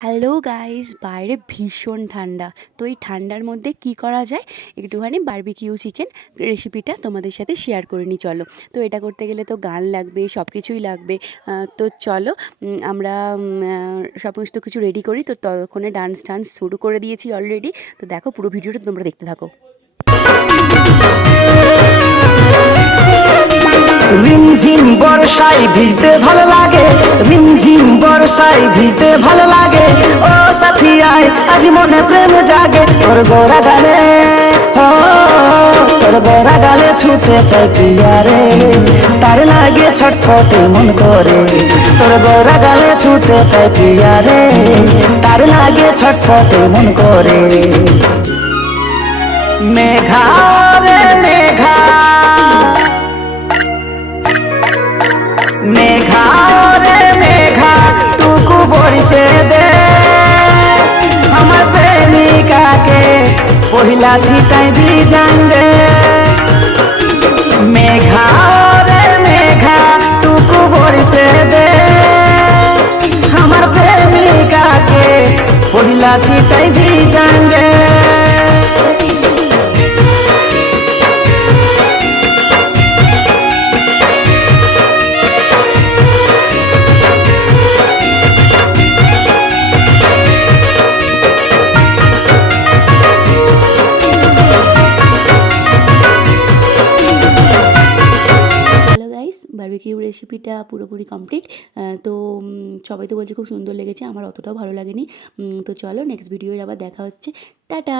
Hello guys, বাইরে ভীষণ ঠান্ডা। তো এই ঠান্ডার মধ্যে কি করা যায়, একটুখানি বারবিকিউ চিকেন রেসিপিটা তোমাদের সাথে শেয়ার করে নিই চলো। তো এটা করতে গেলে তো গান লাগবে, সব কিছুই লাগবে। তো চলো আমরা সমস্ত কিছু রেডি করি। তো ততক্ষণে ডান্স টান্স শুরু করে দিয়েছি অলরেডি। তো দেখো, পুরো ভিডিওটা তোমরা দেখতে থাকো। রিমঝিম বর্ষায় ভিজতে ভালো লাগে, রিমঝিম বর্ষায় ভিজতে ভালো লাগে। ও সাথী আয়, আজ মনে প্রেম জাগে। তোর গোরা গালে, ও তোর গোরা গালে ছুতে চাই প্রিয়া রে, তার লাগে ছটফটে মন করে। তোর গোরা গালে ছুতে চাই প্রিয়া রে, তার লাগে ছটফটে মন করে। মেঘা রে মেঘা, মেঘা রে মেঘা, টুকু বরিশে দে আমার প্রেমিকাকে, পহিলা ছিটাই ভিজান দে। মেঘা রে মেঘা, টুকু বরিশে দে আমার প্রেমিকাকে, পহিলা ছিটাই ভিজান দে। হ্যালো গাইস, বারবিকিউ রেসিপিটা পুরোপুরি কমপ্লিট। তো সবাই তো বলছে খুব সুন্দর লেগেছে, আমার অতটাও ভালো লাগেনি। তো চলো, নেক্সট ভিডিওয় আবার দেখা হচ্ছে। টাটা।